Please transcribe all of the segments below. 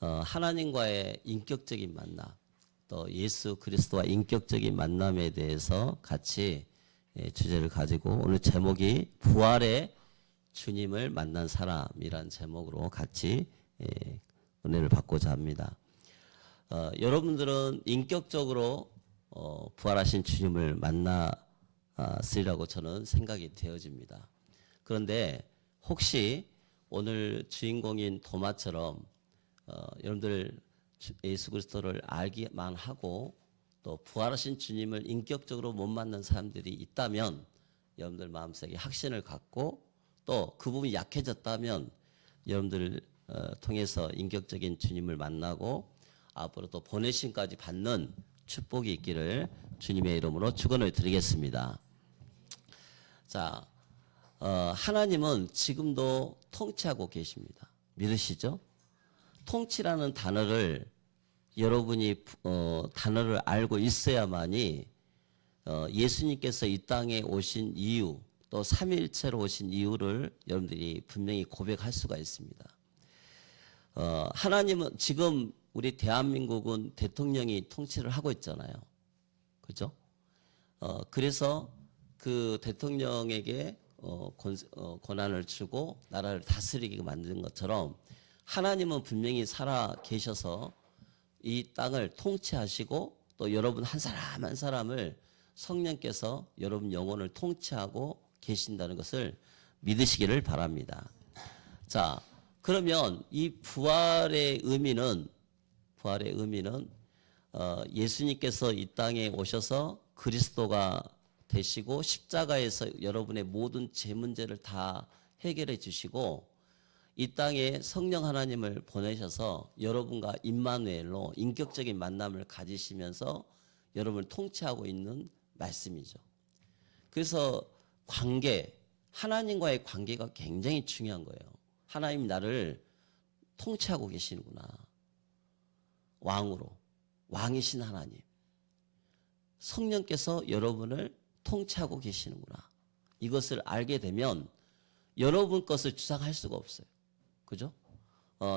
하나님과의 인격적인 만남, 또 예수 그리스도와 인격적인 만남에 대해서 같이 주제를 가지고 오늘 제목이 부활의 주님을 만난 사람이란 제목으로 같이 은혜를 받고자 합니다. 여러분들은 인격적으로 부활하신 주님을 만났으리라고 저는 생각이 되어집니다. 그런데 혹시 오늘 주인공인 도마처럼 여러분들 예수 그리스도를 알기만 하고 또 부활하신 주님을 인격적으로 못 만난 사람들이 있다면 여러분들 마음속에 확신을 갖고 또 그 부분이 약해졌다면 여러분들 통해서 인격적인 주님을 만나고 앞으로 또 보내심까지 받는 축복이 있기를 주님의 이름으로 축원을 드리겠습니다. 자, 하나님은 지금도 통치하고 계십니다. 믿으시죠? 통치라는 단어를 여러분이 단어를 알고 있어야만이 예수님께서 이 땅에 오신 이유 또 삼위일체로 오신 이유를 여러분들이 분명히 고백할 수가 있습니다. 하나님은 지금 우리 대한민국은 대통령이 통치를 하고 있잖아요. 그죠? 그래서 그 대통령에게 권한을 주고 나라를 다스리게 만든 것처럼 하나님은 분명히 살아 계셔서 이 땅을 통치하시고 또 여러분 한 사람 한 사람을 성령께서 여러분 영혼을 통치하고 계신다는 것을 믿으시기를 바랍니다. 자, 그러면 이 부활의 의미는 예수님께서 이 땅에 오셔서 그리스도가 되시고 십자가에서 여러분의 모든 죄 문제를 다 해결해 주시고 이 땅에 성령 하나님을 보내셔서 여러분과 임마누엘로 인격적인 만남을 가지시면서 여러분을 통치하고 있는 말씀이죠. 그래서 하나님과의 관계가 굉장히 중요한 거예요. 하나님 나를 통치하고 계시는구나. 왕이신 하나님. 성령께서 여러분을 통치하고 계시는구나. 이것을 알게 되면 여러분 것을 주장할 수가 없어요. 그죠?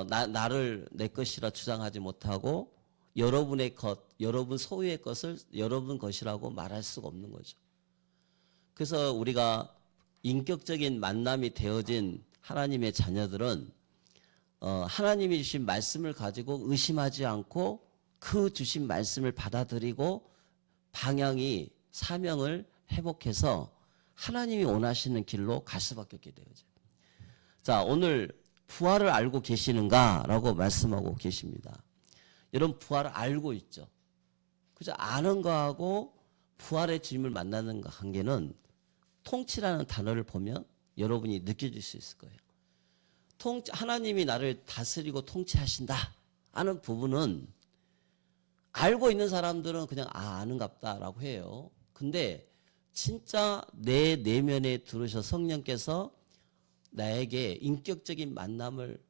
나를 내 것이라 주장하지 못하고 여러분의 것, 여러분 소유의 것을 여러분 것이라고 말할 수가 없는 거죠. 그래서 우리가 인격적인 만남이 되어진 하나님의 자녀들은 하나님이 주신 말씀을 가지고 의심하지 않고 그 주신 말씀을 받아들이고 방향이 사명을 회복해서 하나님이 원하시는 길로 갈 수밖에 없게 되어져요. 자, 오늘 부활을 알고 계시는가라고 말씀하고 계십니다. 여러분 부활을 알고 있죠. 그죠? 아는 거하고 부활의 주님을 만나는 관계는 통치라는 단어를 보면 여러분이 느껴질 수 있을 거예요. 하나님이 나를 다스리고 통치하신다 하는 부분은 알고 있는 사람들은 그냥 아는갑다라고 해요. 근데 진짜 내 내면에 들으셔 성령께서 나에게 인격적인 만남을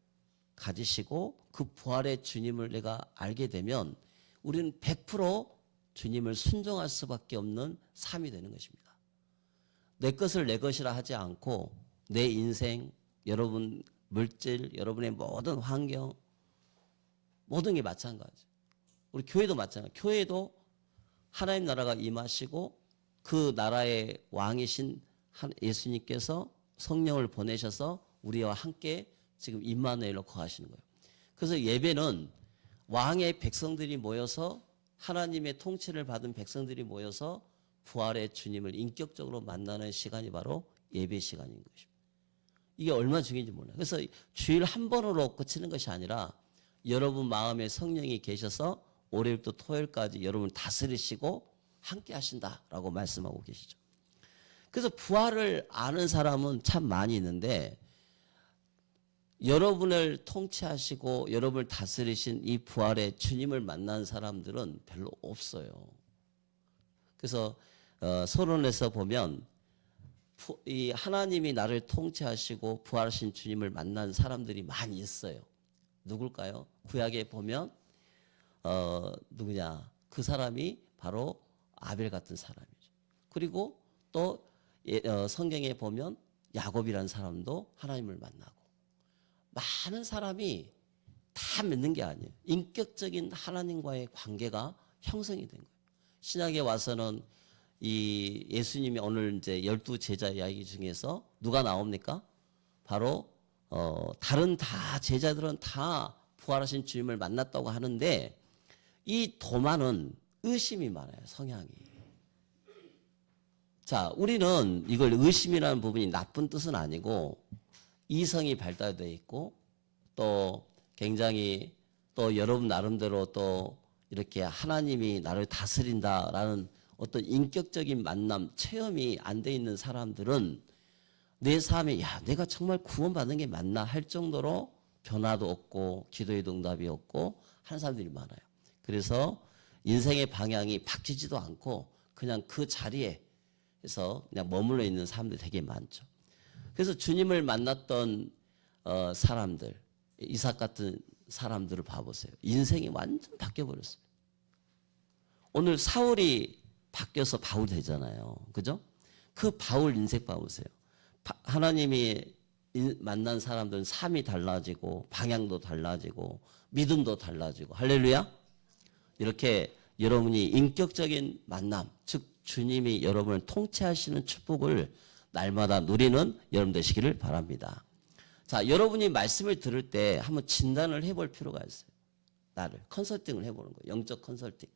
가지시고 그 부활의 주님을 내가 알게 되면 우리는 100% 주님을 순종할 수밖에 없는 삶이 되는 것입니다. 내 것을 내 것이라 하지 않고 내 인생, 여러분 물질, 여러분의 모든 환경, 모든 게 마찬가지. 우리 교회도 마찬가지. 교회도 하나님 나라가 임하시고 그 나라의 왕이신 예수님께서 성령을 보내셔서 우리와 함께 지금 임마누엘로 거하시는 거예요. 그래서 예배는 왕의 백성들이 모여서 하나님의 통치를 받은 백성들이 모여서 부활의 주님을 인격적으로 만나는 시간이 바로 예배 시간인 것입니다. 이게 얼마나 중요한지 몰라요. 그래서 주일 한 번으로 그치는 것이 아니라 여러분 마음에 성령이 계셔서 월요일부터 토요일까지 여러분을 다스리시고 함께 하신다라고 말씀하고 계시죠. 그래서 부활을 아는 사람은 참 많이 있는데 여러분을 통치하시고 여러분을 다스리신 이 부활의 주님을 만난 사람들은 별로 없어요. 그래서 서론에서 보면 이 하나님이 나를 통치하시고 부활하신 주님을 만난 사람들이 많이 있어요. 누굴까요? 구약에 보면 누구냐? 그 사람이 바로 아벨 같은 사람이죠. 그리고 또 성경에 보면 야곱이라는 사람도 하나님을 만나고 많은 사람이 다 믿는 게 아니에요. 인격적인 하나님과의 관계가 형성이 된 거예요. 신약에 와서는 이 예수님이 오늘 이제 12제자 이야기 중에서 누가 나옵니까? 바로 다른 다 제자들은 다 부활하신 주님을 만났다고 하는데 이 도마는 의심이 많아요. 성향이. 자, 우리는 이걸 의심이라는 부분이 나쁜 뜻은 아니고 이성이 발달되어 있고 또 굉장히 또 여러분 나름대로 또 이렇게 하나님이 나를 다스린다라는 어떤 인격적인 만남, 체험이 안 돼 있는 사람들은 내 삶에 야, 내가 정말 구원받는 게 맞나 할 정도로 변화도 없고 기도의 응답이 없고 하는 사람들이 많아요. 그래서 인생의 방향이 바뀌지도 않고 그냥 그 자리에서 그냥 머물러 있는 사람들이 되게 많죠. 그래서 주님을 만났던 사람들, 이삭 같은 사람들을 봐보세요. 인생이 완전 바뀌어버렸어요. 오늘 사울이 바뀌어서 바울 되잖아요. 그죠? 그 바울 인생 봐보세요. 하나님이 만난 사람들은 삶이 달라지고 방향도 달라지고 믿음도 달라지고 할렐루야. 이렇게 여러분이 인격적인 만남, 즉 주님이 여러분을 통치하시는 축복을 날마다 누리는 여러분 되시기를 바랍니다. 자, 여러분이 말씀을 들을 때 한번 진단을 해볼 필요가 있어요. 나를 컨설팅을 해보는 거예요. 영적 컨설팅.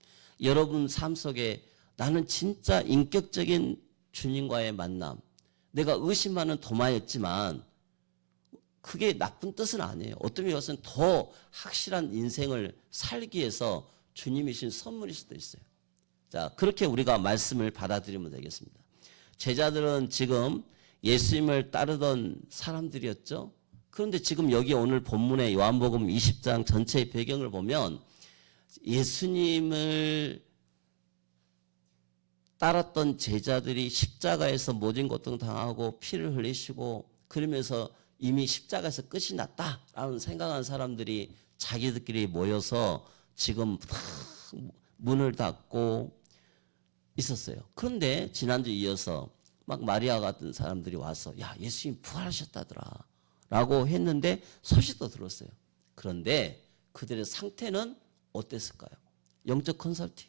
여러분 삶 속에 나는 진짜 인격적인 주님과의 만남, 내가 의심하는 도마였지만 그게 나쁜 뜻은 아니에요. 어떤 면에서는 더 확실한 인생을 살기 위해서 주님이신 선물일 수도 있어요. 자, 그렇게 우리가 말씀을 받아들이면 되겠습니다. 제자들은 지금 예수님을 따르던 사람들이었죠. 그런데 지금 여기 오늘 본문의 요한복음 20장 전체의 배경을 보면 예수님을 따랐던 제자들이 십자가에서 모진 고통당하고 피를 흘리시고 그러면서 이미 십자가에서 끝이 났다라는 생각한 사람들이 자기들끼리 모여서 지금 문을 닫고 있었어요. 그런데 지난주 이어서 막 마리아 같은 사람들이 와서 야, 예수님 부활하셨다더라 라고 했는데 소식도 들었어요. 그런데 그들의 상태는 어땠을까요? 영적 컨설팅.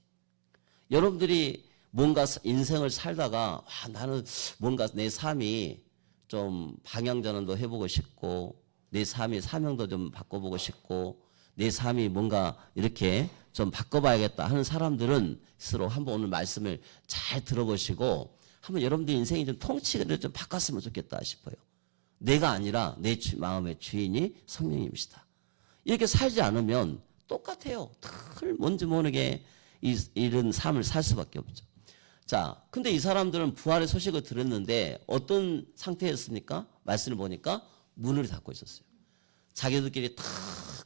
여러분들이 뭔가 인생을 살다가 나는 뭔가 내 삶이 좀 방향전환도 해보고 싶고 내 삶의 사명도 좀 바꿔보고 싶고 내 삶이 뭔가 이렇게 좀 바꿔봐야겠다 하는 사람들은 스스로 한번 오늘 말씀을 잘 들어보시고 한번 여러분들 인생이 좀 통치를 좀 바꿨으면 좋겠다 싶어요. 내가 아니라 내 마음의 주인이 성령님이시다. 이렇게 살지 않으면 똑같아요. 늘 뭔지 모르게 이런 삶을 살 수밖에 없죠. 자, 근데 이 사람들은 부활의 소식을 들었는데 어떤 상태였습니까? 말씀을 보니까 문을 닫고 있었어요. 자기들끼리 탁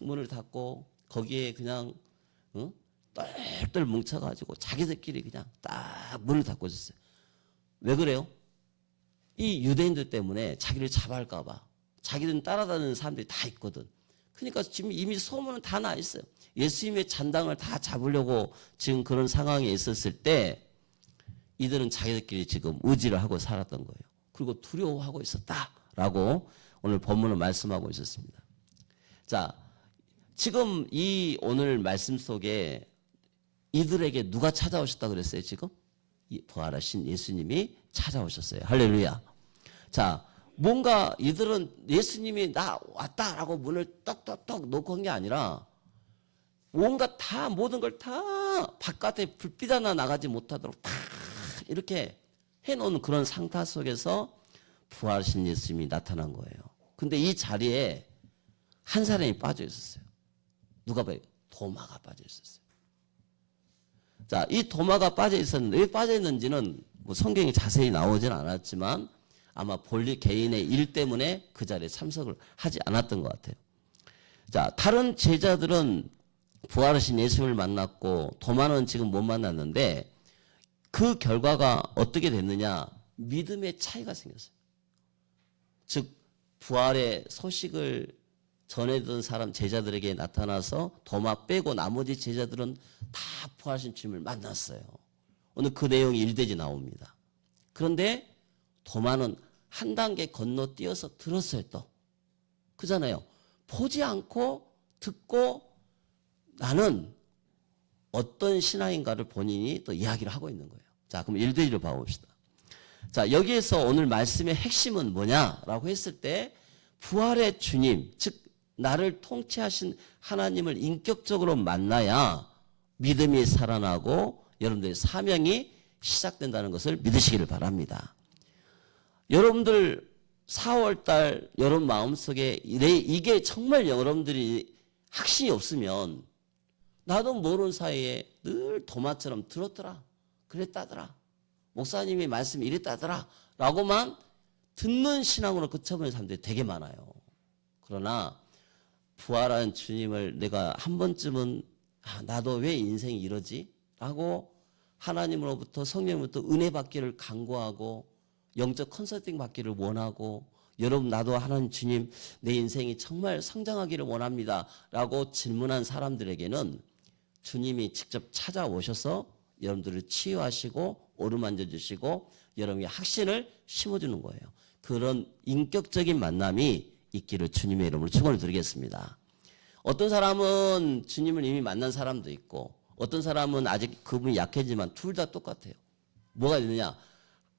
문을 닫고 거기에 그냥 똘똘 뭉쳐가지고 자기들끼리 그냥 딱 문을 닫고 있었어요. 왜 그래요? 이 유대인들 때문에 자기를 잡아갈까 봐. 자기들은 따라다니는 사람들이 다 있거든. 그러니까 지금 이미 소문은 다 나 있어요. 예수님의 잔당을 다 잡으려고 지금 그런 상황에 있었을 때 이들은 자기들끼리 지금 의지를 하고 살았던 거예요. 그리고 두려워하고 있었다라고 오늘 본문은 말씀하고 있었습니다. 자, 지금 이 오늘 말씀 속에 이들에게 누가 찾아오셨다 그랬어요, 지금? 부활하신 예수님이 찾아오셨어요. 할렐루야. 자, 뭔가 이들은 예수님이 나 왔다라고 문을 떡떡떡 놓고 한 게 아니라 뭔가 다 모든 걸 다 바깥에 불빛 하나 나가지 못하도록 다 이렇게 해놓은 그런 상태 속에서 부활하신 예수님이 나타난 거예요. 근데 이 자리에 한 사람이 빠져 있었어요. 누가 봐요? 도마가 빠져 있었어요. 자, 이 도마가 빠져 있었는데 왜 빠져 있는지는 뭐 성경이 자세히 나오진 않았지만 아마 본리 개인의 일 때문에 그 자리에 참석을 하지 않았던 것 같아요. 자, 다른 제자들은 부활하신 예수님을 만났고 도마는 지금 못 만났는데 그 결과가 어떻게 됐느냐? 믿음의 차이가 생겼어요. 즉 부활의 소식을 전해던 사람 제자들에게 나타나서 도마 빼고 나머지 제자들은 다 부활하신 주님을 만났어요. 오늘 그 내용이 일대지 나옵니다. 그런데 도마는 한 단계 건너뛰어서 들었어요. 또 그잖아요. 보지 않고 듣고 나는 어떤 신앙인가를 본인이 또 이야기를 하고 있는 거예요. 자, 그럼 1대1로 봐봅시다. 자, 여기에서 오늘 말씀의 핵심은 뭐냐라고 했을 때 부활의 주님, 즉 나를 통치하신 하나님을 인격적으로 만나야 믿음이 살아나고 여러분들의 사명이 시작된다는 것을 믿으시기를 바랍니다. 여러분들 4월달 여러분 마음속에 이게 정말 여러분들이 확신이 없으면 나도 모르는 사이에 늘 도마처럼 들었더라, 그랬다더라, 목사님이 말씀이 이랬다더라 라고만 듣는 신앙으로 그쳐버리는 사람들이 되게 많아요. 그러나 부활한 주님을 내가 한 번쯤은 나도 왜 인생이 이러지? 라고 하나님으로부터 성령으로부터 은혜 받기를 간구하고 영적 컨설팅 받기를 원하고 여러분 나도 하나님 주님 내 인생이 정말 성장하기를 원합니다 라고 질문한 사람들에게는 주님이 직접 찾아오셔서 여러분들을 치유하시고 오르만져 주시고 여러분의 확신을 심어주는 거예요. 그런 인격적인 만남이 있기를 주님의 이름으로 축원을 드리겠습니다. 어떤 사람은 주님을 이미 만난 사람도 있고 어떤 사람은 아직 그분이 약해지만 둘 다 똑같아요. 뭐가 있느냐?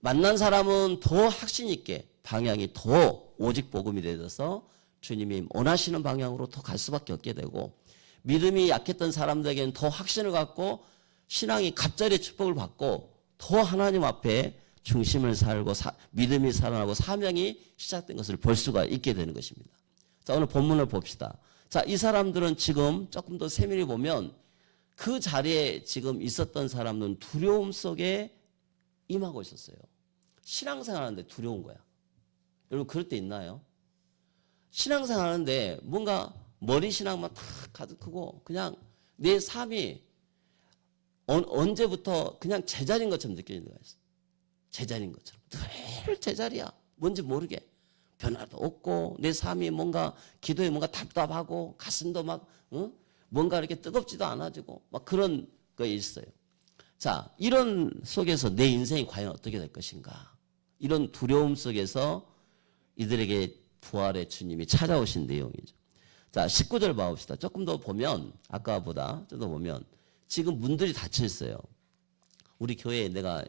만난 사람은 더 확신 있게 방향이 더 오직 복음이 되어서 주님이 원하시는 방향으로 더 갈 수밖에 없게 되고 믿음이 약했던 사람들에게는 더 확신을 갖고 신앙이 갑자기 축복을 받고 더 하나님 앞에 중심을 살고 믿음이 살아나고 사명이 시작된 것을 볼 수가 있게 되는 것입니다. 자, 오늘 본문을 봅시다. 자, 이 사람들은 지금 조금 더 세밀히 보면 그 자리에 지금 있었던 사람들은 두려움 속에 임하고 있었어요. 신앙생활 하는데 두려운 거야. 여러분 그럴 때 있나요? 신앙생활 하는데 뭔가 머리 신앙만 탁 가득하고 그냥 내 삶이 언제부터 그냥 제자리인 것처럼 느껴지는 거야. 제자리인 것처럼. 늘 제자리야. 뭔지 모르게. 변화도 없고 내 삶이 뭔가 기도에 뭔가 답답하고 가슴도 막 뭔가 이렇게 뜨겁지도 않아지고 막 그런 거 있어요. 자, 이런 속에서 내 인생이 과연 어떻게 될 것인가? 이런 두려움 속에서 이들에게 부활의 주님이 찾아오신 내용이죠. 자, 19절 봐봅시다. 조금 더 보면 아까보다 좀 더 보면 지금 문들이 닫혀 있어요. 우리 교회에 내가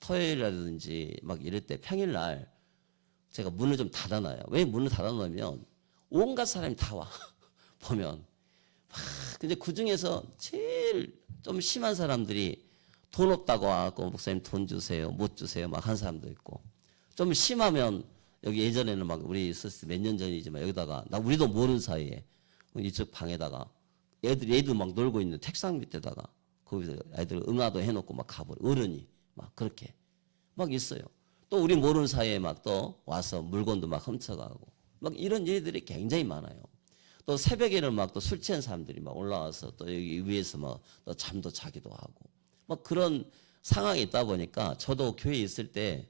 토요일이라든지 막 이럴 때 평일날 제가 문을 좀 닫아놔요. 왜 문을 닫아놓으면 온갖 사람이 다 와. 보면. 근데 그 중에서 제일 좀 심한 사람들이 돈 없다고 와갖고 목사님 돈 주세요. 못 주세요. 막 한 사람도 있고. 좀 심하면 여기 예전에는 막 우리 있었을 때 몇 년 전이지만 여기다가 우리도 모르는 사이에 이쪽 방에다가 애들 막 놀고 있는 책상 밑에다가 거기서 애들 응아도 해놓고 막 가버려. 어른이 막 그렇게 막 있어요. 또 우리 모르는 사이에 막 또 와서 물건도 막 훔쳐가고 막 이런 일들이 굉장히 많아요. 또 새벽에는 막 또 술 취한 사람들이 막 올라와서 또 여기 위에서 막 또 잠도 자기도 하고 막 그런 상황이 있다 보니까 저도 교회에 있을 때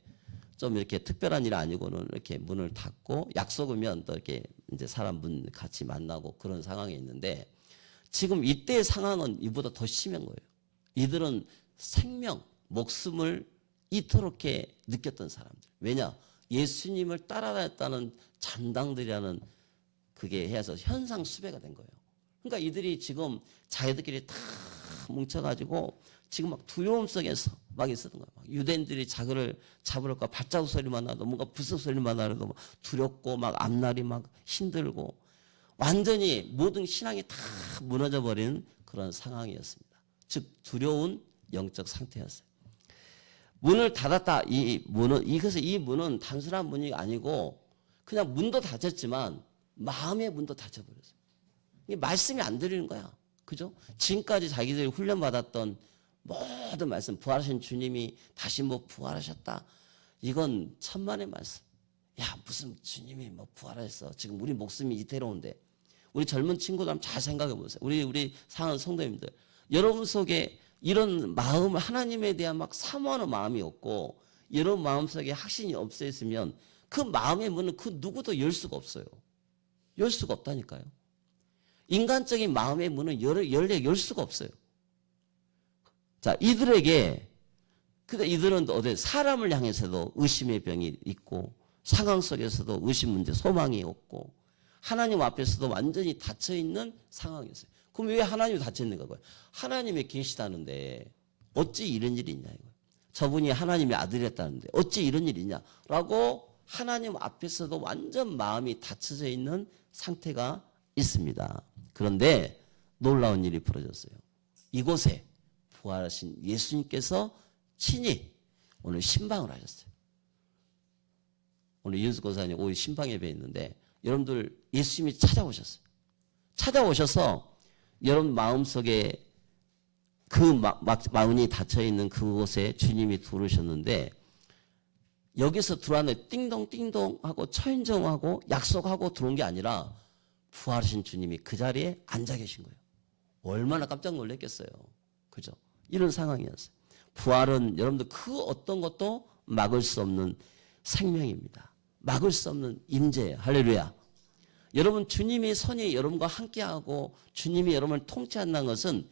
좀 이렇게 특별한 일 아니고는 이렇게 문을 닫고 약속이면 또 이렇게 이제 사람 문 같이 만나고 그런 상황이 있는데 지금 이때의 상황은 이보다 더 심한 거예요. 이들은 생명, 목숨을 이토록게 느꼈던 사람들. 왜냐? 예수님을 따라다녔다는 잔당들이라는 그게 해서 현상 수배가 된 거예요. 그러니까 이들이 지금 자기들끼리 다 뭉쳐가지고 지금 막 두려움 속에서 막 있었던 거예요. 막 유대인들이 자기를 잡으려고 발자국 소리만 나도 뭔가 부스 소리만 나도 막 두렵고 막 앞날이 막 힘들고 완전히 모든 신앙이 다 무너져 버린 그런 상황이었습니다. 즉 두려운 영적 상태였어요. 문을 닫았다. 그래서 이 문은 단순한 문이 아니고 그냥 문도 닫혔지만 마음의 문도 닫혀버렸어요. 이게 말씀이 안 들리는 거야. 그죠? 지금까지 자기들이 훈련받았던 모든 말씀, 부활하신 주님이 다시 뭐 부활하셨다. 이건 천만의 말씀. 야, 무슨 주님이 뭐 부활했어. 지금 우리 목숨이 이태로운데. 우리 젊은 친구들 한번 잘 생각해 보세요. 우리 사는 성도님들. 여러분 속에 이런 마음, 하나님에 대한 막 사모하는 마음이 없고, 여러분 마음속에 확신이 없어 있으면 그 마음의 문은 그 누구도 열 수가 없어요. 열 수가 없다니까요. 인간적인 마음의 문은 열 수가 없어요. 자, 이들은 어디 사람을 향해서도 의심의 병이 있고, 상황 속에서도 의심 문제, 소망이 없고, 하나님 앞에서도 완전히 닫혀 있는 상황이었어요. 그럼 왜 하나님이 닫혀 있는가? 하나님이 계시다는데 어찌 이런 일이 있냐 이거예요. 저분이 하나님의 아들이었다는데 어찌 이런 일이 있냐라고 하나님 앞에서도 완전 마음이 닫혀져 있는 상태가 있습니다. 그런데 놀라운 일이 벌어졌어요. 이곳에 부활하신 예수님께서 친히 오늘 신방을 하셨어요. 오늘 이윤수 권사님 오늘 신방 예배 있는데 여러분들 예수님이 찾아오셨어요. 찾아오셔서 여러분 마음속에 그 마음이 닫혀있는 그곳에 주님이 들어오셨는데 여기서 들어왔는데 띵동띵동 하고 초인종하고 약속하고 들어온 게 아니라 부활하신 주님이 그 자리에 앉아 계신 거예요. 얼마나 깜짝 놀랐겠어요. 그죠? 이런 상황이었어요. 부활은 여러분들 그 어떤 것도 막을 수 없는 생명입니다. 막을 수 없는 임재예요. 할렐루야. 여러분 주님이 선히 여러분과 함께하고 주님이 여러분을 통치한다는 것은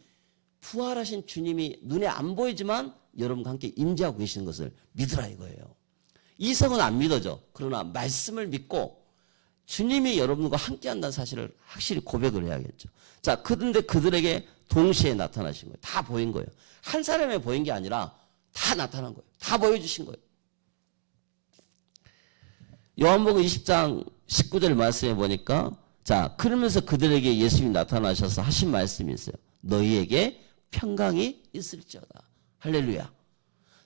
부활하신 주님이 눈에 안 보이지만 여러분과 함께 임재하고 계시는 것을 믿으라 이거예요. 이성은 안 믿어져. 그러나 말씀을 믿고 주님이 여러분과 함께한다는 사실을 확실히 고백을 해야겠죠. 자, 그런데 그들에게 동시에 나타나신 거예요. 다 보인 거예요. 한 사람에 보인 게 아니라 다 나타난 거예요. 다 보여주신 거예요. 요한복음 20장 19절 말씀에 보니까 자, 그러면서 그들에게 예수님이 나타나셔서 하신 말씀이 있어요. 너희에게 평강이 있을지어다. 할렐루야.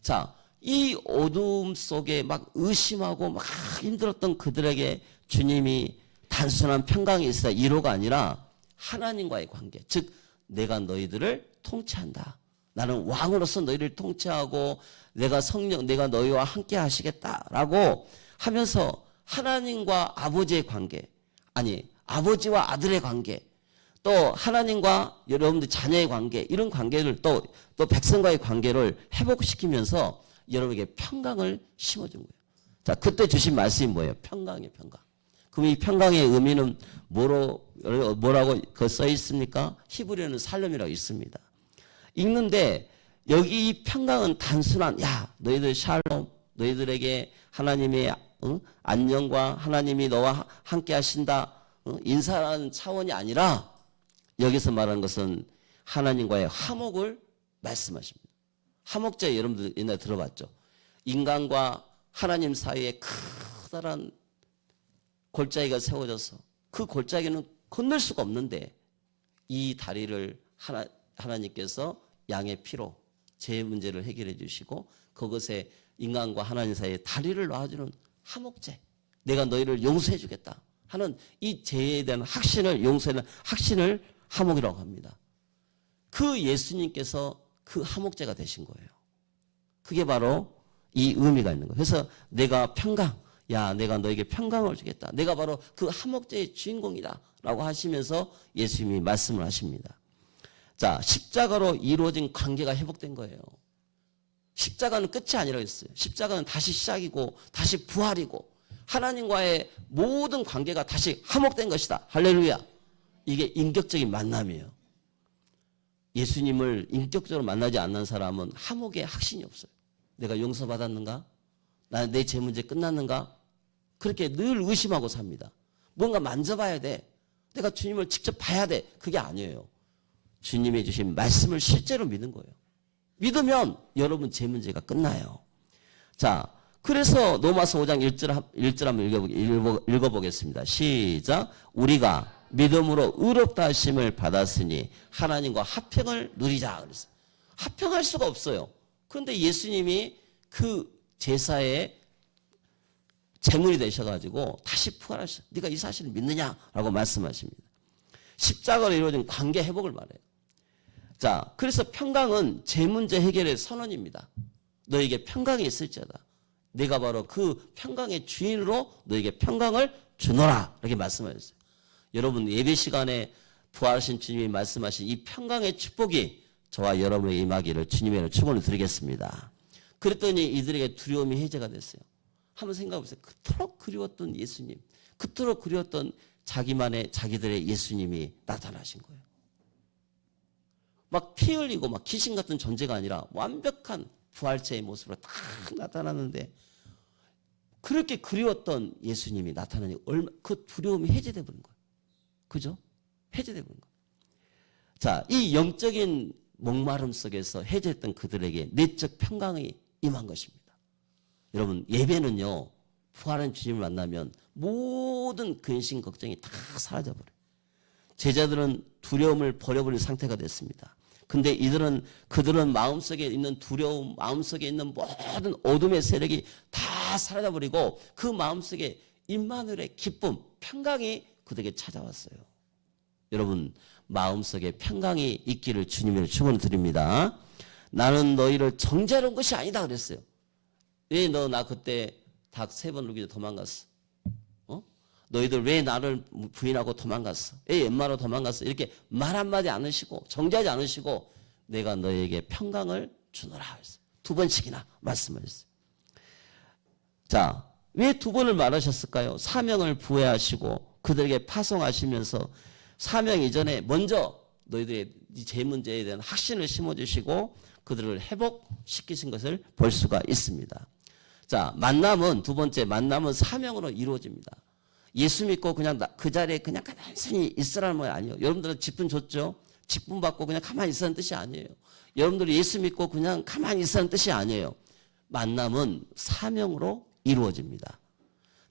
자, 이 어두움 속에 막 의심하고 막 힘들었던 그들에게 주님이 단순한 평강이 있어야 1호가 아니라 하나님과의 관계, 즉 내가 너희들을 통치한다. 나는 왕으로서 너희를 통치하고 내가 성령, 내가 너희와 함께 하시겠다라고 하면서 하나님과 아버지의 관계, 아니 아버지와 아들의 관계, 또 하나님과 여러분들 자녀의 관계, 이런 관계를 또 백성과의 관계를 회복시키면서 여러분에게 평강을 심어준 거예요. 자, 그때 주신 말씀이 뭐예요? 평강이에요, 평강. 그럼 이 평강의 의미는 뭐라고 써 있습니까? 히브리어는 살롬이라고 있습니다. 읽는데 여기 이 평강은 단순한 너희들 샬롬, 너희들에게 하나님의 안녕과 하나님이 너와 함께 하신다 인사라는 차원이 아니라 여기서 말하는 것은 하나님과의 화목을 말씀하십니다. 화목제 여러분들 옛날에 들어봤죠? 인간과 하나님 사이에 커다란 골짜기가 세워져서 그 골짜기는 건널 수가 없는데 이 다리를 하나님께서 양의 피로 죄 문제를 해결해 주시고 그것에 인간과 하나님 사이에 다리를 놔주는 화목제, 내가 너희를 용서해 주겠다 하는 이 죄에 대한 확신을, 용서하는 확신을 화목이라고 합니다. 그 예수님께서 그 화목제가 되신 거예요. 그게 바로 이 의미가 있는 거예요. 그래서 내가 평강, 내가 너에게 평강을 주겠다. 내가 바로 그 화목제의 주인공이다 라고 하시면서 예수님이 말씀을 하십니다. 자, 십자가로 이루어진 관계가 회복된 거예요. 십자가는 끝이 아니라 했어요. 십자가는 다시 시작이고 다시 부활이고 하나님과의 모든 관계가 다시 화목된 것이다. 할렐루야. 이게 인격적인 만남이에요. 예수님을 인격적으로 만나지 않는 사람은 화목의 확신이 없어요. 내가 용서받았는가? 내 죄 문제 끝났는가? 그렇게 늘 의심하고 삽니다. 뭔가 만져봐야 돼. 내가 주님을 직접 봐야 돼. 그게 아니에요. 주님이 주신 말씀을 실제로 믿는 거예요. 믿으면 여러분 죄 문제가 끝나요. 자, 그래서 로마서 5장 1절 한번 읽어보겠습니다. 시작. 우리가 믿음으로 의롭다 하심을 받았으니 하나님과 화평을 누리자. 그랬어요. 화평할 수가 없어요. 그런데 예수님이 그 제사의 제물이 되셔가지고 다시 부활하셔. 네가 이 사실을 믿느냐라고 말씀하십니다. 십자가로 이루어진 관계 회복을 말해요. 자, 그래서 평강은 제 문제 해결의 선언입니다. 너에게 평강이 있을지어다. 내가 바로 그 평강의 주인으로 너에게 평강을 주노라. 이렇게 말씀하셨어요. 여러분 예배 시간에 부활하신 주님이 말씀하신 이 평강의 축복이 저와 여러분의 임하기를 주님의 축원을 드리겠습니다. 그랬더니 이들에게 두려움이 해제가 됐어요. 한번 생각해 보세요. 그토록 그리웠던 예수님, 그토록 그리웠던 자기들의 예수님이 나타나신 거예요. 막 피 흘리고 막 귀신 같은 존재가 아니라 완벽한 부활체의 모습으로 딱 나타났는데 그렇게 그리웠던 예수님이 나타나니 그 두려움이 해제돼 버린 거예요. 그죠? 해제되고 있는 거예요. 자, 이 영적인 목마름 속에서 해제했던 그들에게 내적 평강이 임한 것입니다. 여러분, 예배는요, 부활한 주님을 만나면 모든 근심 걱정이 다 사라져버려요. 제자들은 두려움을 버려버린 상태가 됐습니다. 근데 그들은 마음속에 있는 두려움, 마음속에 있는 모든 어둠의 세력이 다 사라져버리고 그 마음속에 임마누엘의 기쁨, 평강이 그들에게 찾아왔어요. 여러분, 마음속에 평강이 있기를 주님의 축원을 드립니다. 나는 너희를 정죄하는 것이 아니다 그랬어요. 왜 너 나 그때 닭 3번 누기도 도망갔어? 너희들 왜 나를 부인하고 도망갔어? 왜 엠마로 도망갔어? 이렇게 말 한마디 않으시고 정죄하지 않으시고 내가 너희에게 평강을 주노라 했어요. 2번씩이나 말씀을 했어요. 자, 왜 2번을 말하셨을까요? 사명을 부여하시고 그들에게 파송하시면서 사명 이전에 먼저 너희들의 제 문제에 대한 확신을 심어주시고 그들을 회복시키신 것을 볼 수가 있습니다. 자, 만남은 2번째 만남은 사명으로 이루어집니다. 예수 믿고 그냥 그 자리에 그냥 가만히 있으라는 말 아니에요. 여러분들은 직분 줬죠? 직분 받고 그냥 가만히 있으라는 뜻이 아니에요. 여러분들이 예수 믿고 그냥 가만히 있으라는 뜻이 아니에요. 만남은 사명으로 이루어집니다.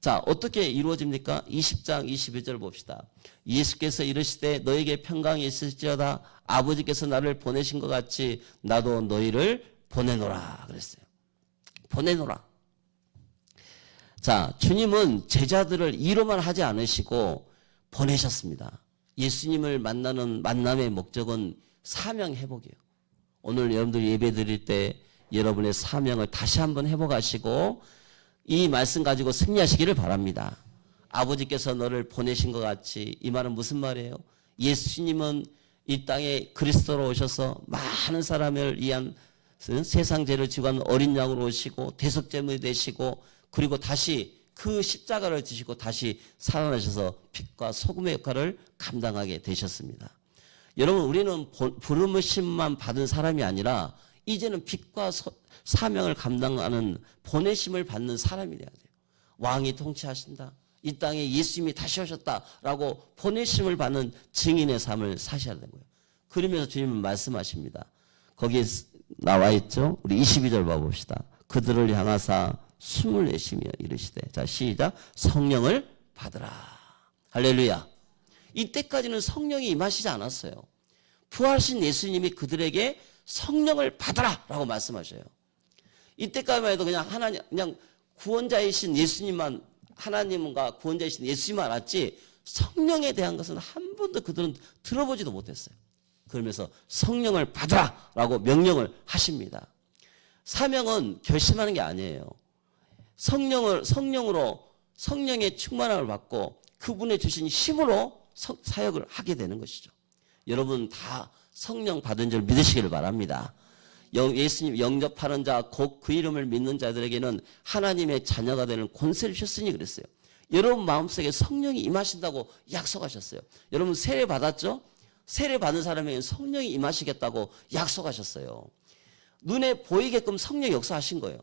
자, 어떻게 이루어집니까? 20장 22절 봅시다. 예수께서 이르시되 너에게 평강이 있을지어다 아버지께서 나를 보내신 것 같이 나도 너희를 보내노라 그랬어요. 보내노라. 자, 주님은 제자들을 이로만 하지 않으시고 보내셨습니다. 예수님을 만나는 만남의 목적은 사명 회복이에요. 오늘 여러분들 예배 드릴 때 여러분의 사명을 다시 한번 회복하시고 이 말씀 가지고 승리하시기를 바랍니다. 아버지께서 너를 보내신 것 같이, 이 말은 무슨 말이에요? 예수님은 이 땅에 그리스도로 오셔서 많은 사람을 위한 세상 죄를 지고 하는 어린 양으로 오시고 대속제물이 되시고 그리고 다시 그 십자가를 지시고 다시 살아나셔서 빛과 소금의 역할을 감당하게 되셨습니다. 여러분, 우리는 부르심만 받은 사람이 아니라 이제는 빛과 사명을 감당하는 보내심을 받는 사람이 돼야 돼요. 왕이 통치하신다. 이 땅에 예수님이 다시 오셨다라고 보내심을 받는 증인의 삶을 사셔야 되는 거예요. 그러면서 주님은 말씀하십니다. 거기에 나와 있죠. 우리 22절 봐봅시다. 그들을 향하사 숨을 내쉬며 이르시되, 자 시작, 성령을 받으라. 할렐루야. 이때까지는 성령이 임하시지 않았어요. 부활하신 예수님이 그들에게 성령을 받아라 라고 말씀하셔요. 이때까지만 해도 그냥 구원자이신 예수님만, 하나님과 구원자이신 예수님만 알았지 성령에 대한 것은 한 번도 그들은 들어보지도 못했어요. 그러면서 성령을 받아라 라고 명령을 하십니다. 사명은 결심하는 게 아니에요. 성령의 충만함을 받고 그분의 주신 힘으로 사역을 하게 되는 것이죠. 여러분 다 성령 받은 줄 믿으시기를 바랍니다. 예수님 영접하는 자, 곧 그 이름을 믿는 자들에게는 하나님의 자녀가 되는 권세를 주셨으니 그랬어요. 여러분 마음속에 성령이 임하신다고 약속하셨어요. 여러분 세례 받았죠? 세례 받은 사람에게는 성령이 임하시겠다고 약속하셨어요. 눈에 보이게끔 성령 역사하신 거예요.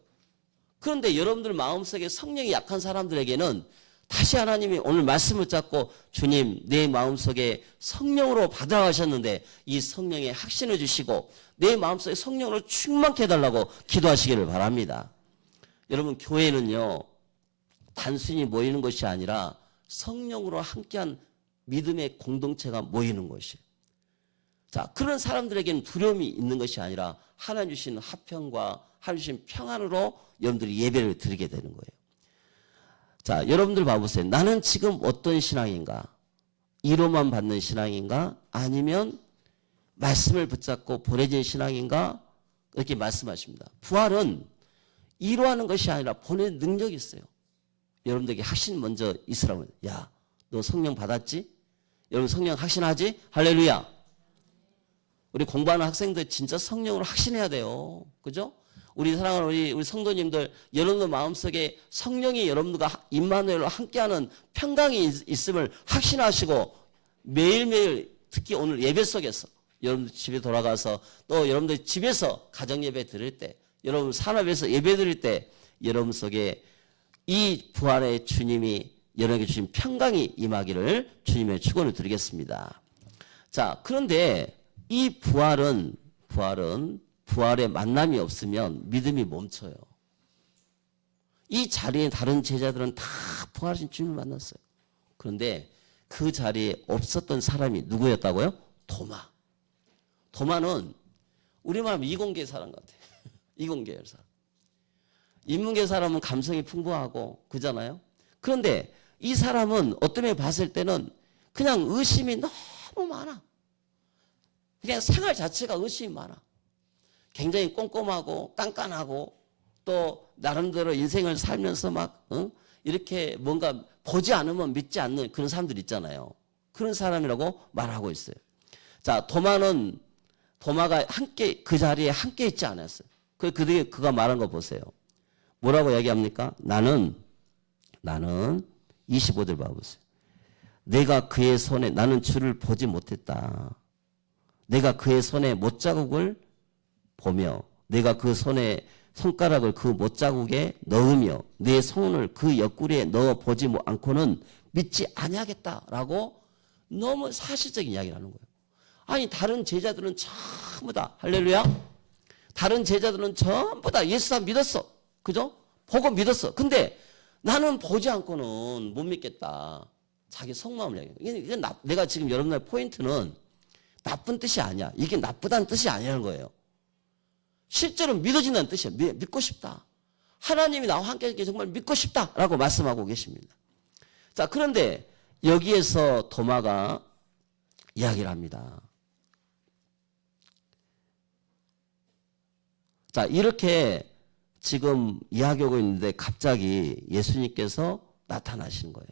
그런데 여러분들 마음속에 성령이 약한 사람들에게는 다시 하나님이 오늘 말씀을 잡고 주님 내 마음속에 성령으로 받으라고 하셨는데 이 성령의 확신을 주시고 내 마음속에 성령으로 충만케 해달라고 기도하시기를 바랍니다. 여러분 교회는요 단순히 모이는 것이 아니라 성령으로 함께한 믿음의 공동체가 모이는 것이에요. 자, 그런 사람들에게는 두려움이 있는 것이 아니라 하나님 주신 화평과 하나님 주신 평안으로 여러분들이 예배를 드리게 되는 거예요. 자, 여러분들 봐보세요. 나는 지금 어떤 신앙인가? 이로만 받는 신앙인가? 아니면 말씀을 붙잡고 보내진 신앙인가? 이렇게 말씀하십니다. 부활은 이로 하는 것이 아니라 보내는 능력이 있어요. 여러분들에게 확신 먼저 있으라고. 야, 너 성령 받았지? 여러분 성령 확신하지? 할렐루야. 우리 공부하는 학생들 진짜 성령으로 확신해야 돼요. 그죠? 우리 사랑하는 우리 성도님들, 여러분들 마음속에 성령이 여러분들과 임마누엘로 함께하는 평강이 있음을 확신하시고 매일매일 특히 오늘 예배 속에서 여러분들 집에 돌아가서 또 여러분들 집에서 가정 예배 드릴 때 여러분 산업에서 예배 드릴 때 여러분 속에 이 부활의 주님이 여러분에게 주신 평강이 임하기를 주님의 축원을 드리겠습니다. 자, 그런데 이 부활의 만남이 없으면 믿음이 멈춰요. 이 자리에 다른 제자들은 다 부활하신 주님을 만났어요. 그런데 그 자리에 없었던 사람이 누구였다고요? 도마. 도마는 우리말하면 이공계 사람 같아요. 이공계열 사람. 인문계 사람은 감성이 풍부하고 그잖아요. 그런데 이 사람은 어떤 면에 봤을 때는 그냥 의심이 너무 많아. 그냥 생활 자체가 의심이 많아. 굉장히 꼼꼼하고 깐깐하고 또 나름대로 인생을 살면서 막 이렇게 뭔가 보지 않으면 믿지 않는 그런 사람들 있잖아요. 그런 사람이라고 말하고 있어요. 자, 도마가 함께 그 자리에 함께 있지 않았어요. 그가 말한 거 보세요. 뭐라고 얘기합니까? 나는 25절 봐보세요. 내가 그의 손에 나는 주를 보지 못했다. 내가 그의 손에 못자국을 보며 내가 그 손에 손가락을 그 못자국에 넣으며 내 손을 그 옆구리에 넣어 보지 않고는 믿지 아니하겠다라고 너무 사실적인 이야기를 하는 거예요. 아니 다른 제자들은 전부 다 할렐루야. 다른 제자들은 전부 다 예수 믿었어. 그죠? 보고 믿었어. 근데 나는 보지 않고는 못 믿겠다. 자기 속마음을 얘기해요. 내가 지금 여러분들의 포인트는 나쁜 뜻이 아니야. 이게 나쁘다는 뜻이 아니라는 거예요. 실제로 믿어진다는 뜻이에요. 믿고 싶다. 하나님이 나와 함께 있게 정말 믿고 싶다라고 말씀하고 계십니다. 자, 그런데 여기에서 도마가 이야기를 합니다. 자, 이렇게 지금 이야기하고 있는데 갑자기 예수님께서 나타나시는 거예요.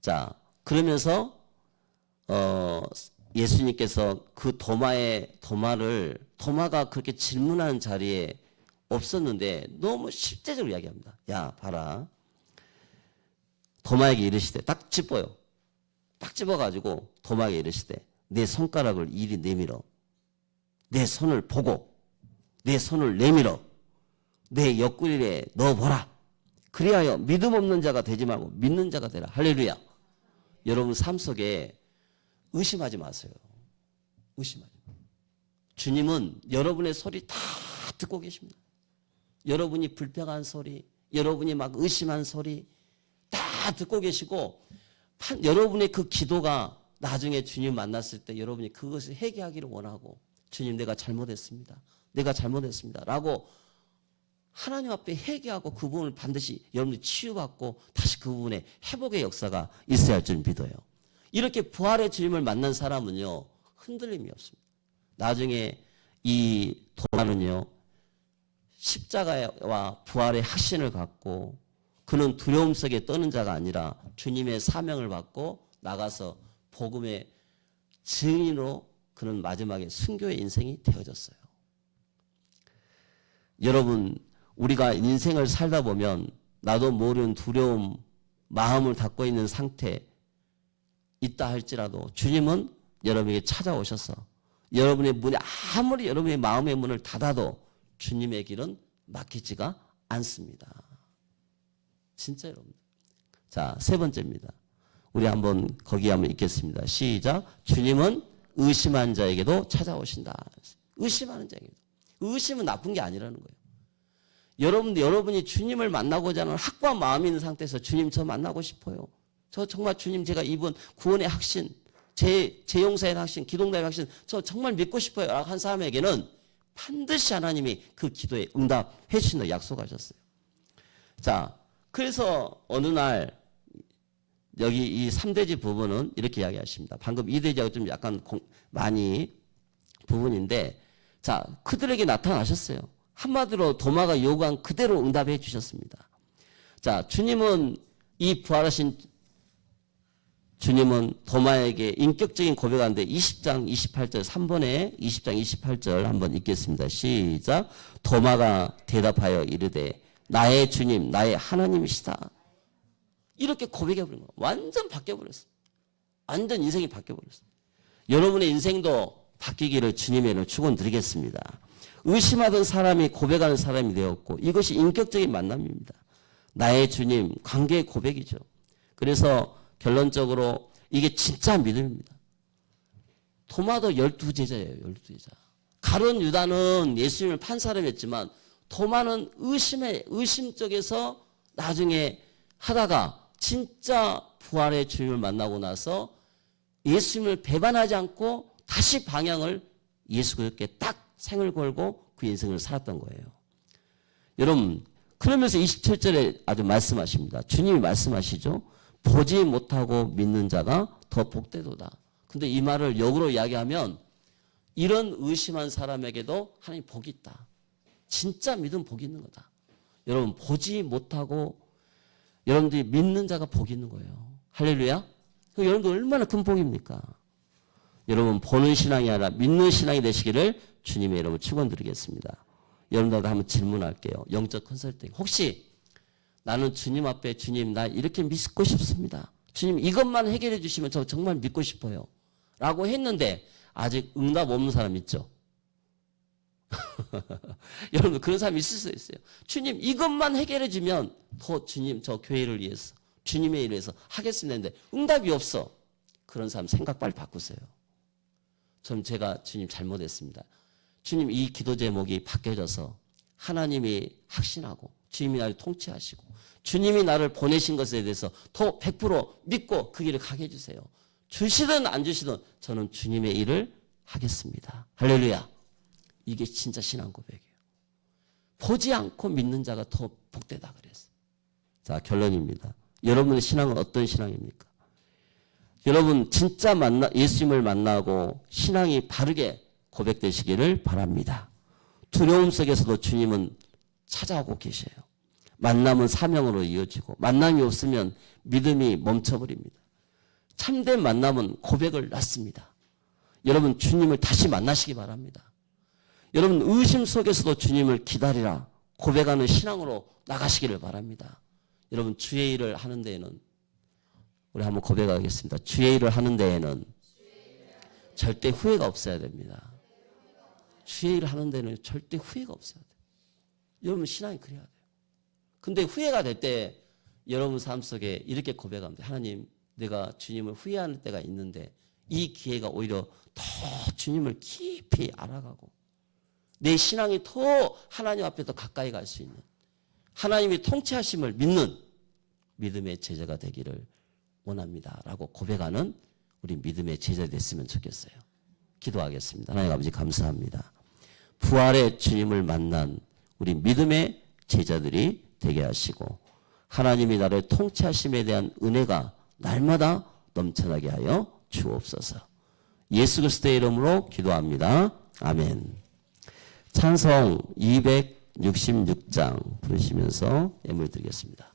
자, 그러면서 예수님께서 그 도마가 그렇게 질문하는 자리에 없었는데 너무 실제적으로 이야기합니다. 야, 봐라. 도마에게 이르시되 딱 집어요. 딱 집어가지고 도마에게 이르시되 내 손가락을 이리 내밀어. 내 손을 보고 내 손을 내밀어. 내 옆구리에 넣어보라. 그리하여 믿음 없는 자가 되지 말고 믿는 자가 되라. 할렐루야. 여러분 삶 속에 의심하지 마세요. 의심하지 마세요. 주님은 여러분의 소리 다 듣고 계십니다. 여러분이 불평한 소리, 여러분이 막 의심한 소리 다 듣고 계시고 여러분의 그 기도가 나중에 주님 만났을 때 여러분이 그것을 회개하기를 원하고 주님 내가 잘못했습니다. 내가 잘못했습니다. 라고 하나님 앞에 회개하고 그 부분을 반드시 여러분들이 치유받고 다시 그 부분에 회복의 역사가 있어야 할 줄 믿어요. 이렇게 부활의 주님을 만난 사람은요 흔들림이 없습니다. 나중에 이 도마는요 십자가와 부활의 확신을 갖고 그는 두려움 속에 떠는 자가 아니라 주님의 사명을 받고 나가서 복음의 증인으로 그는 마지막에 순교의 인생이 되어졌어요. 여러분 우리가 인생을 살다 보면 나도 모르는 두려움, 마음을 닫고 있는 상태 있다 할지라도 주님은 여러분에게 찾아오셔서 여러분의 문에 아무리 여러분의 마음의 문을 닫아도 주님의 길은 막히지가 않습니다. 진짜 여러분. 자, 세 번째입니다. 우리 한번 거기 한번 읽겠습니다. 시작. 주님은 의심한 자에게도 찾아오신다. 의심하는 자에게도. 의심은 나쁜 게 아니라는 거예요. 여러분이 주님을 만나고자 하는 확고한 마음이 있는 상태에서 주님 저 만나고 싶어요. 저 정말 주님 제가 입은 구원의 확신, 제 용서의 확신, 기독의 확신 저 정말 믿고 싶어요. 한 사람에게는 반드시 하나님이 그 기도에 응답해 주신다고 약속하셨어요. 자, 그래서 어느 날 여기 이 3대지 부분은 이렇게 이야기하십니다. 방금 2대지하고 좀 약간 많이 부분인데 자, 그들에게 나타나셨어요. 한마디로 도마가 요구한 그대로 응답해 주셨습니다. 자, 주님은 이 부활하신 주님은 도마에게 인격적인 고백하는데 20장 28절 3번에 20장 28절 한번 읽겠습니다. 시작. 도마가 대답하여 이르되 나의 주님 나의 하나님이시다. 이렇게 고백해버린 거예요. 완전 바뀌어버렸어요. 완전 인생이 바뀌어버렸어요. 여러분의 인생도 바뀌기를 주님의 축원드리겠습니다. 의심하던 사람이 고백하는 사람이 되었고 이것이 인격적인 만남입니다. 나의 주님 관계의 고백이죠. 그래서 결론적으로 이게 진짜 믿음입니다. 도마도 12제자예요. 12제자. 가룟 유다는 예수님을 판 사람이었지만 도마는 의심 쪽에서 나중에 하다가 진짜 부활의 주님을 만나고 나서 예수님을 배반하지 않고 다시 방향을 예수 그리스도께 딱 생을 걸고 그 인생을 살았던 거예요. 여러분, 그러면서 27절에 아주 말씀하십니다. 주님이 말씀하시죠. 보지 못하고 믿는 자가 더 복되도다. 근데 이 말을 역으로 이야기하면 이런 의심한 사람에게도 하나님 복이 있다. 진짜 믿음 복이 있는 거다. 여러분, 보지 못하고 여러분들이 믿는 자가 복이 있는 거예요. 할렐루야. 여러분들 얼마나 큰 복입니까? 여러분, 보는 신앙이 아니라 믿는 신앙이 되시기를 주님의 이름으로 축원드리겠습니다. 여러분들도 한번 질문할게요. 영적 컨설팅. 혹시 나는 주님 앞에 주님 나 이렇게 믿고 싶습니다. 주님 이것만 해결해 주시면 저 정말 믿고 싶어요. 라고 했는데 아직 응답 없는 사람 있죠? 여러분 그런 사람 있을 수 있어요. 주님 이것만 해결해 주면 더 주님 저 교회를 위해서 주님의 일을 위해서 하겠습니다 했는데 응답이 없어. 그런 사람 생각 빨리 바꾸세요. 제가 주님 잘못했습니다. 주님 이 기도 제목이 바뀌어져서 하나님이 확신하고 주님이 나를 통치하시고 주님이 나를 보내신 것에 대해서 더 100% 믿고 그 길을 가게 해주세요. 주시든 안 주시든 저는 주님의 일을 하겠습니다. 할렐루야. 이게 진짜 신앙 고백이에요. 보지 않고 믿는 자가 더 복되다 그랬어요. 자, 결론입니다. 여러분의 신앙은 어떤 신앙입니까? 여러분 진짜 예수님을 만나고 신앙이 바르게 고백되시기를 바랍니다. 두려움 속에서도 주님은 찾아오고 계셔요. 만남은 사명으로 이어지고 만남이 없으면 믿음이 멈춰버립니다. 참된 만남은 고백을 낳습니다. 여러분 주님을 다시 만나시기 바랍니다. 여러분 의심 속에서도 주님을 기다리라 고백하는 신앙으로 나가시기를 바랍니다. 여러분 주의 일을 하는 데에는 우리 한번 고백하겠습니다. 주의 일을 하는 데에는 절대 후회가 없어야 됩니다. 주의 일을 하는 데는 절대 후회가 없어야 돼요. 여러분 신앙이 그래야 돼요. 근데 후회가 될 때 여러분 삶 속에 이렇게 고백합니다. 하나님 내가 주님을 후회하는 때가 있는데 이 기회가 오히려 더 주님을 깊이 알아가고 내 신앙이 더 하나님 앞에 더 가까이 갈 수 있는 하나님이 통치하심을 믿는 믿음의 제자가 되기를 원합니다. 라고 고백하는 우리 믿음의 제자 됐으면 좋겠어요. 기도하겠습니다. 하나님 아버지 감사합니다. 부활의 주님을 만난 우리 믿음의 제자들이 되게 하시고 하나님이 나를 통치하심에 대한 은혜가 날마다 넘쳐나게 하여 주옵소서. 예수 그리스도의 이름으로 기도합니다. 아멘. 찬송 266장 부르시면서 예물 드리겠습니다.